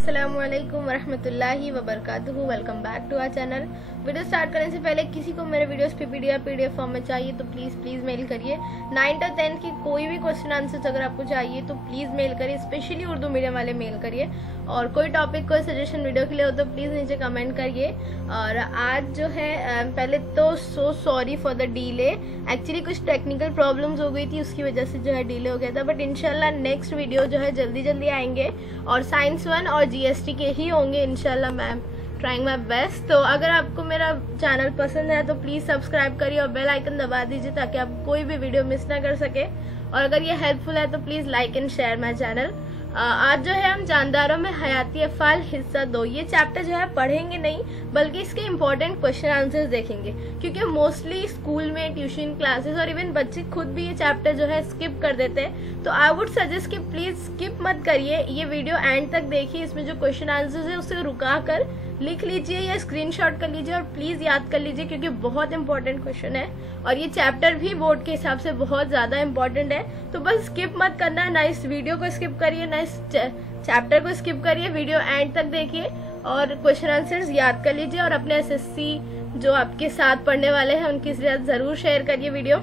अस्सलामुअलैकुम वरहमतुल्लाहि वबरकातुहू। Welcome back to our channel. Video start करने से पहले किसी को मेरे वीडियोस पीडीएफ फॉर्म में चाहिए तो प्लीज़ मेल करिए। 9th और 10th की कोई भी क्वेश्चन आंसर्स अगर आपको चाहिए तो प्लीज़ मेल करिए, स्पेशली उर्दू मीडियम वाले मेल करिए। और कोई टॉपिक कोई सजेशन वीडियो के लिए हो तो प्लीज़ नीचे कमेंट करिए। और आज जो है पहले तो so sorry for the delay, actually कुछ टेक्निकल प्रॉब्लम्स हो गई थी, उसकी वजह से जो है डिले हो गया था। बट इंशाल्लाह नेक्स्ट वीडियो जो है जल्दी आएंगे और साइंस 1 और जीएसटी के ही होंगे इंशाल्लाह। Ma'am trying my best. तो अगर आपको मेरा चैनल पसंद है तो प्लीज़ सब्सक्राइब करिए और बेल आइकन दबा दीजिए ताकि आप कोई भी वीडियो मिस ना कर सके। और अगर ये हेल्पफुल है तो please like and share my channel. आज जो है हम जानदारों में हयाती अफ़ाल हिस्सा 2 ये चैप्टर जो है पढ़ेंगे नहीं बल्कि इसके इम्पोर्टेंट क्वेश्चन आंसर्स देखेंगे, क्योंकि मोस्टली स्कूल में ट्यूशन क्लासेस और इवन बच्चे खुद भी ये चैप्टर जो है स्किप कर देते हैं। तो आई वुड सजेस्ट कि प्लीज स्किप मत करिए, ये वीडियो एंड तक देखिए। इसमें जो क्वेश्चन आंसर्स है उसे रुका कर लिख लीजिए या स्क्रीनशॉट कर लीजिए और प्लीज याद कर लीजिए, क्योंकि बहुत इंपॉर्टेंट क्वेश्चन है और ये चैप्टर भी बोर्ड के हिसाब से बहुत ज्यादा इंपॉर्टेंट है। तो बस स्किप मत करना, ना इस वीडियो को स्किप करिए ना इस चैप्टर को स्किप करिए, वीडियो एंड तक देखिए और क्वेश्चन आंसर्स याद कर लीजिए। और अपने एसएससी जो आपके साथ पढ़ने वाले हैं उनके साथ जरूर शेयर करिए वीडियो।